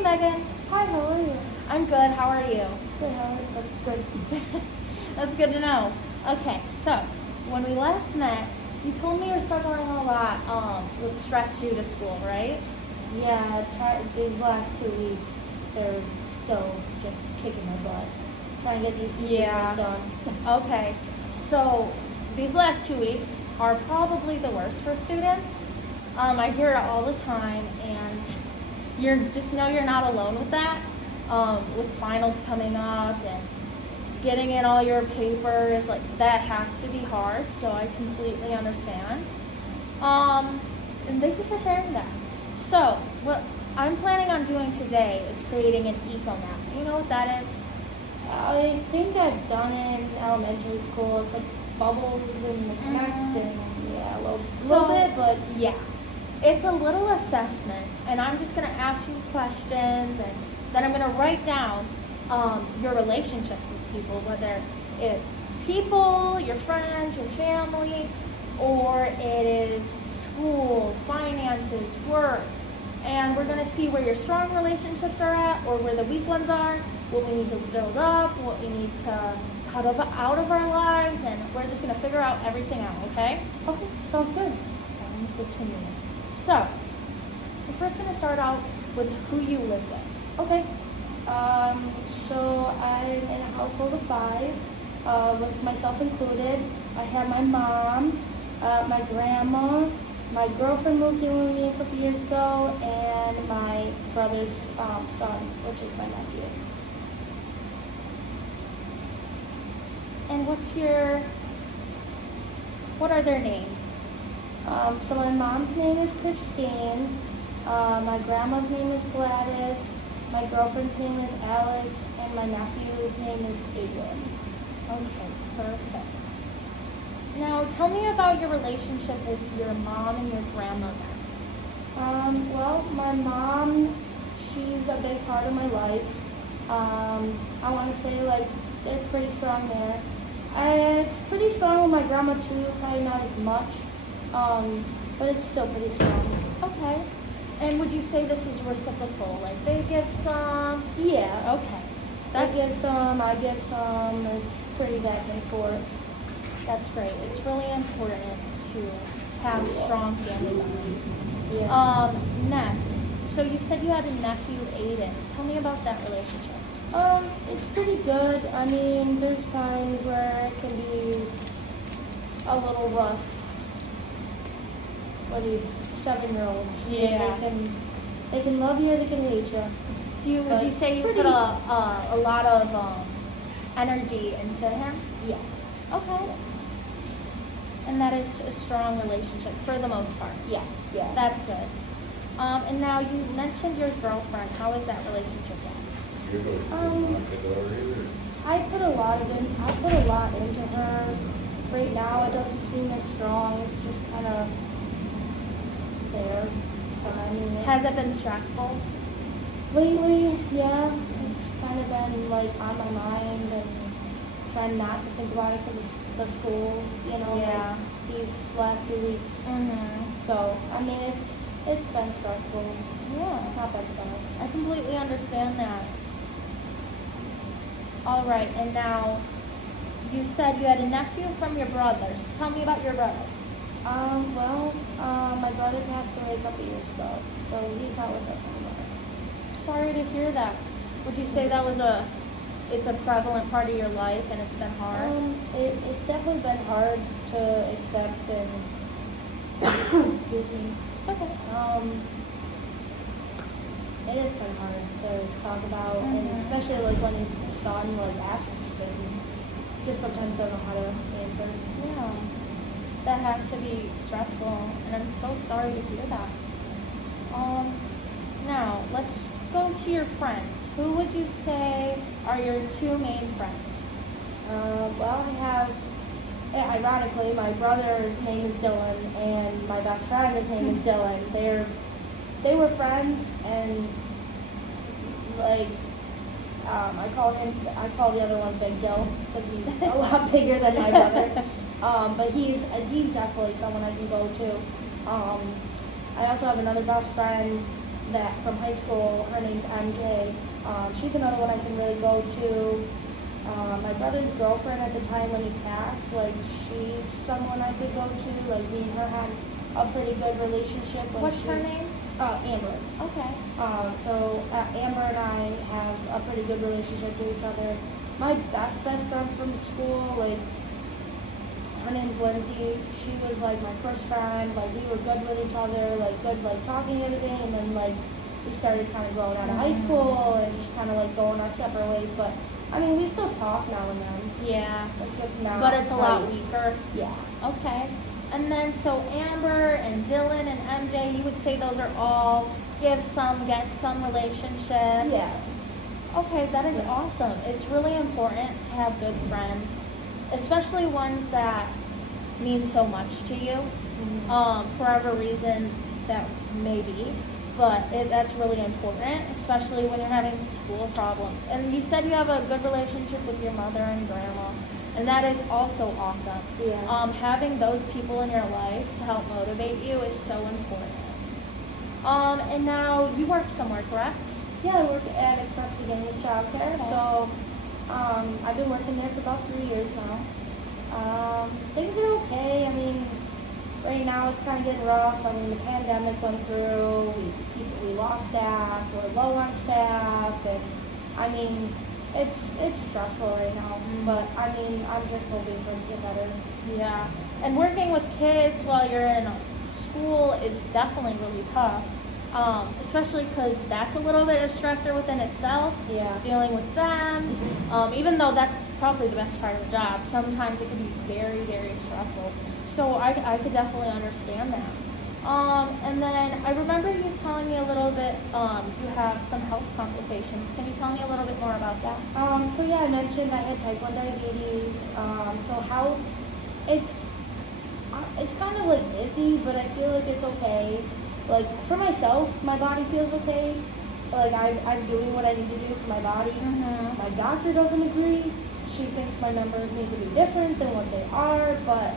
Hey Megan. Hi, how are you? I'm good. How are you? Good, how are you? Good. That's good to know. Okay, so when we last met, you told me you're struggling a lot with stress due to school, right? Yeah, these last 2 weeks, they're still just kicking my butt. Trying to get these papers done. Okay, so these last 2 weeks are probably the worst for students. I hear it all the time, and you're not alone with that. With finals coming up and getting in all your papers, like that has to be hard. So I completely understand. And thank you for sharing that. So what I'm planning on doing today is creating an eco map. Do you know what that is? I think I've done it in elementary school. It's like bubbles and the connect and yeah, a little bit, but yeah. It's a little assessment, and I'm just going to ask you questions, and then I'm going to write down your relationships with people, whether it's people, your friends, your family, or it is school, finances, work. And we're going to see where your strong relationships are at, or where the weak ones are, what we need to build up, what we need to cut out of our lives, and we're just going to figure out everything out, okay? okay, sounds good. Sounds good to me. So, we're first going to start out with who you live with. Okay. So I'm in a household of 5, with myself included. I have my mom, my grandma, my girlfriend moved in with me a couple years ago, and my brother's son, which is my nephew. And what are their names? So my mom's name is Christine, my grandma's name is Gladys, my girlfriend's name is Alex, and my nephew's name is Aiden. Okay, perfect. Now, tell me about your relationship with your mom and your grandmother. Well, my mom, she's a big part of my life. I want to say, like, it's pretty strong there. It's pretty strong with my grandma, too, probably not as much, but it's still pretty strong. Okay. And would you say this is reciprocal? Like, they give some? Yeah. Okay. They give some, I give some. It's pretty back and forth. That's great. It's really important to have strong family bonds. Yeah. Next, so you said you had a nephew, Aiden. Tell me about that relationship. It's pretty good. I mean, there's times where it can be a little rough. What are you, 7-year-olds? Yeah. They can love you or they can hate you. Would you say you put a lot of energy into him? Yeah. Okay. And that is a strong relationship for the most part. Yeah. That's good. And now you mentioned your girlfriend. How is that relationship going? I put a lot into her. Right now it doesn't seem as strong. It's just kind of there. So I mean, Has it been stressful? lately, yeah, it's kind of been like on my mind and trying not to think about it because of the school, Yeah. like these last 2 weeks. Mm-hmm. So I mean, it's been stressful. Yeah. Not been fast. I completely understand that. All right, and now you said you had a nephew from your brothers. Tell me about your brother. My brother passed away a couple years ago, so he's not with us anymore. Sorry to hear that. Would you say that was it's a prevalent part of your life and it's been hard? It's definitely been hard to accept and excuse me. It's okay. It is kind of hard to talk about, and especially like when his son like asks and just sometimes don't know how to answer. Yeah. That has to be stressful, and I'm so sorry to hear that. Now, let's go to your friends. Who would you say are your 2 main friends? Ironically, my brother's name is Dylan, and my best friend, his name is Dylan. They were friends, and like, I call the other one Big Dill because he's a lot bigger than my brother. But he's definitely someone I can go to. I also have another best friend that from high school, her name's MJ. She's another one I can really go to. My brother's girlfriend at the time when he passed, like she's someone I could go to. Like me and her had a pretty good relationship. What's her name? Amber. Okay. So Amber and I have a pretty good relationship to each other. My best friend from school, like her name's Lindsay. She was like my first friend. Like we were good with each other, like good like talking and everything. And then like we started kind of growing out of high school and just kind of like going our separate ways. But I mean, we still talk now and then. Yeah. It's just not. But it's a lot like- weaker. Yeah. Okay. And then so Amber and Dylan and MJ, you would say those are all give some, get some relationships. Yeah. Okay, that is Yeah. awesome. It's really important to have good friends, especially ones that mean so much to you, for whatever reason that may be. But that's really important, especially when you're having school problems. And you said you have a good relationship with your mother and grandma, and that is also awesome. Yeah. Having those people in your life to help motivate you is so important. And now you work somewhere, correct? Yeah, I work at Express Beginnings Childcare. Okay. So I've been working there for about 3 years now. Things are okay. I mean, right now it's kind of getting rough. I mean, the pandemic went through. We lost staff. We're low on staff, and I mean, it's stressful right now. But I mean, I'm just hoping for it to get better. Yeah. And working with kids while you're in school is definitely really tough. Especially because that's a little bit of stressor within itself. Yeah. Dealing with them, even though that's probably the best part of the job, sometimes it can be very, very stressful. So I could definitely understand that. And then I remember you telling me a little bit, you have some health complications. Can you tell me a little bit more about that? So yeah, I mentioned I had type 1 diabetes. So health, it's kind of like iffy, but I feel like it's okay. Like for myself, my body feels okay. Like I'm doing what I need to do for my body. My doctor doesn't agree. She thinks my numbers need to be different than what they are, but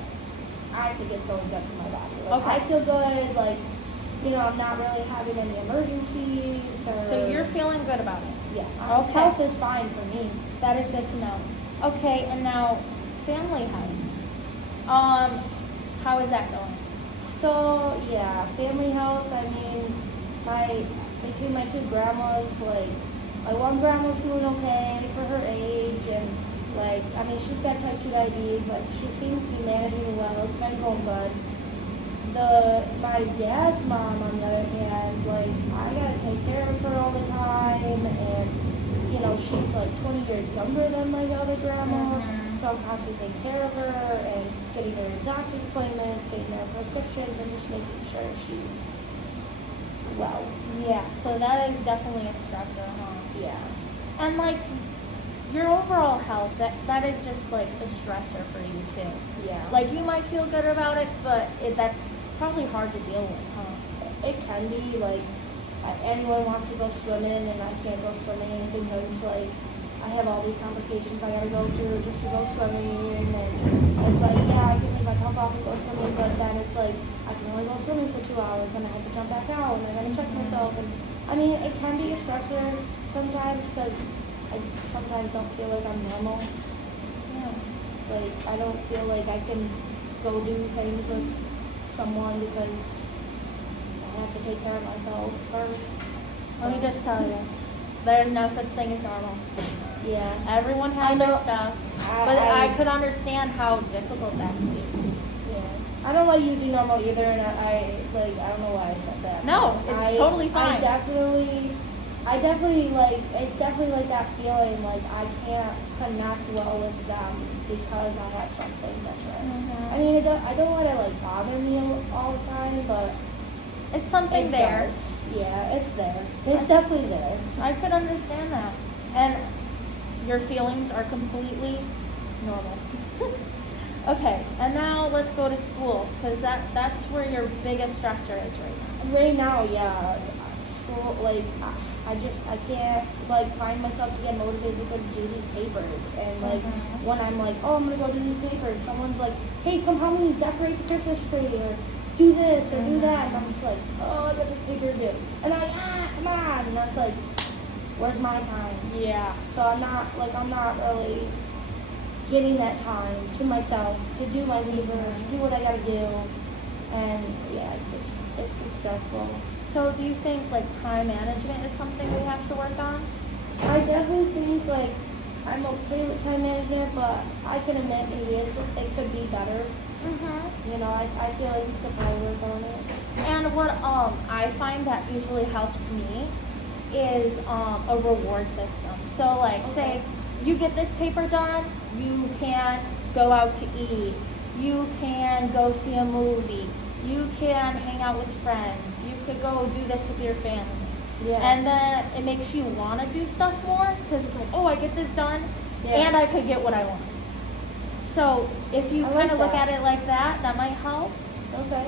I think it's going good for my body. Like, Okay. I feel good. Like, you know, I'm not really having any emergencies. So you're feeling good about it? Yeah. Okay. Health is fine for me. That is good to know. Okay, and now family health. How is that going? So yeah, family health. I mean, between my two grandmas, like my one grandma's doing okay for her age, and like I mean she's got type 2 diabetes, but she seems to be managing it well. It's been going good. My dad's mom, on the other hand, like I gotta take care of her all the time, and you know she's like 20 years younger than my other grandma. So I'm constantly taking care of her and getting her doctor's appointments, getting her prescriptions, and just making sure she's well. Yeah, so that is definitely a stressor, huh? Yeah. And like your overall health, that is just like a stressor for you too. Yeah. Like you might feel good about it, but that's probably hard to deal with, huh? It can be like anyone wants to go swimming and I can't go swimming because like I have all these complications I gotta go through just to go swimming, and it's like yeah I can take my top off and go swimming, but then it's like I can only go swimming for 2 hours and I have to jump back out and I gotta check myself, and I mean it can be a stressor sometimes because I sometimes don't feel like I'm normal. Yeah. Like I don't feel like I can go do things with someone because I have to take care of myself first. Let me just tell you, there is no such thing as normal. Yeah. Everyone I has their know- stuff, but I could understand how difficult that can be. Yeah. I don't like using normal either, and I don't know why I said that. No, it's totally fine. I definitely like, it's definitely like that feeling like I can't connect well with them because I have something different. I mean, I don't let it like bother me all the time, but It's something it there. does. Yeah, it's there. It's definitely there. I could understand that. And your feelings are completely normal. Okay, and now let's go to school, because that's where your biggest stressor is right now. Right now, yeah, school, like, I can't, like, find myself to get motivated to go do these papers, and, like, when I'm like, oh, I'm gonna go do these papers, someone's like, hey, come help me decorate the Christmas tree, or, do this or do that, and I'm just like, oh, I got this paper to do. And they're like, come on, and that's like, where's my time? Yeah. So I'm not really getting that time to myself to do my Weaver, to do what I gotta do, and yeah, it's just stressful. So do you think like time management is something we have to work on? I definitely think like I'm okay with time management, but I can admit maybe it could be better. Mm-hmm. You know, I feel like we could probably work on it. And what I find that usually helps me is a reward system. So like say you get this paper done, you can go out to eat, you can go see a movie, you can hang out with friends, you could go do this with your family. Yeah. And then it makes you want to do stuff more because it's like, oh, I get this done and I could get what I want. So if you kind of look at it like that, that might help. Okay.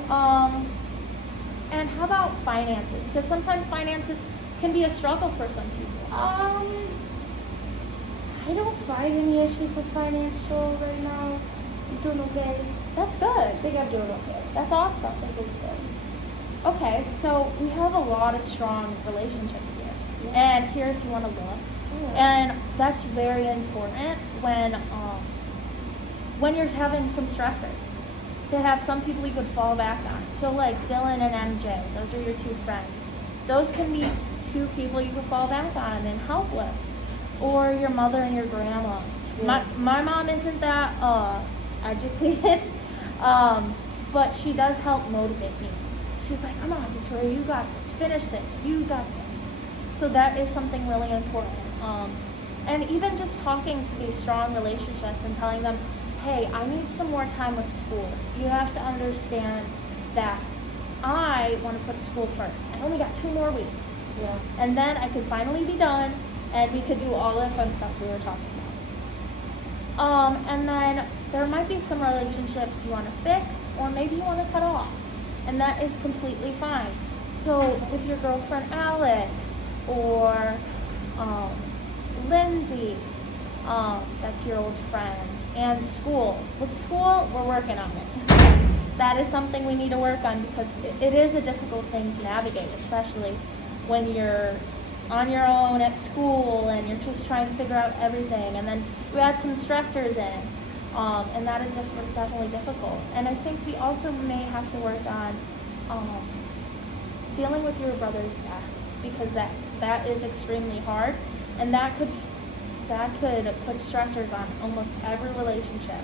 And how about finances? Because sometimes finances can be a struggle for some people. I don't find any issues with financial right now. I'm doing okay. That's good. I think I'm doing okay. That's awesome. I think it's good. Okay, so we have a lot of strong relationships here. Yeah. And here if you want to look. Yeah. And that's very important when you're having some stressors. To have some people you could fall back on. So like Dylan and MJ, those are your two friends. Those can be two people you could fall back on and help with. Or your mother and your grandma. Yeah. My mom isn't that educated, but she does help motivate me. She's like, come on, Victoria, you got this. Finish this. You got this. So that is something really important. And even just talking to these strong relationships and telling them, hey, I need some more time with school. You have to understand that I want to put school first. I only got 2 more weeks. Yeah. And then I could finally be done and we could do all the fun stuff we were talking about. And then there might be some relationships you want to fix or maybe you want to cut off. And that is completely fine. So with your girlfriend Alex or Lindsay, that's your old friend, and school. With school, we're working on it. That is something we need to work on because it is a difficult thing to navigate, especially when you're on your own at school and you're just trying to figure out everything. And then you add some stressors in, and that is definitely difficult. And I think we also may have to work on dealing with your brother's death because that is extremely hard, and that could put stressors on almost every relationship,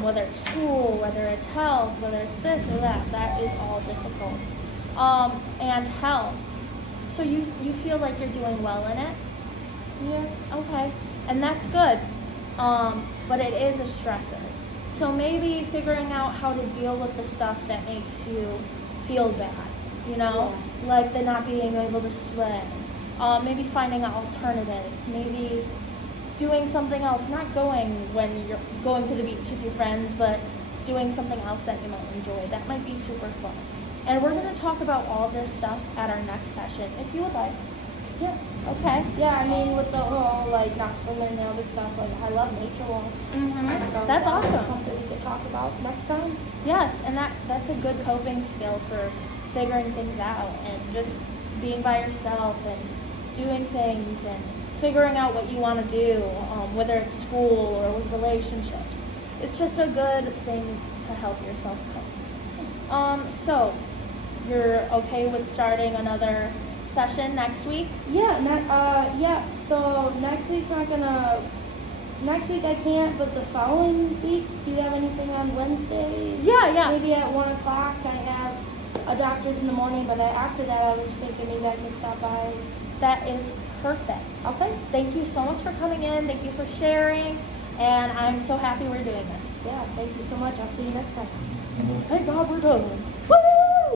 whether it's school, whether it's health, whether it's this or that. That is all difficult. And health. So you feel like you're doing well in it? Yeah. Okay. And that's good. But it is a stressor. So maybe figuring out how to deal with the stuff that makes you feel bad, like the not being able to swim. Maybe finding alternatives. Maybe doing something else, not going when you're going to the beach with your friends, but doing something else that you might enjoy. That might be super fun. And we're going to talk about all this stuff at our next session, if you would like. Yeah. Okay. Yeah, I mean, with the whole, not swimming and the other stuff, I love nature walks. Mm-hmm. So That's awesome. That's something we could talk about next time. Yes, and that's a good coping skill for figuring things out and just being by yourself and doing things and figuring out what you want to do, whether it's school or with relationships. It's just a good thing to help yourself cope. So you're okay with starting another session next week? Yeah, so next week I can't, but the following week, do you have anything on Wednesdays? Yeah. Maybe at 1 o'clock I have a doctor's in the morning, but after that I was thinking maybe I could stop by. That is perfect. Okay, thank you so much for coming in. Thank you for sharing, and I'm so happy we're doing this. Yeah, thank you so much. I'll see you next time. Thank God we're done. Woo!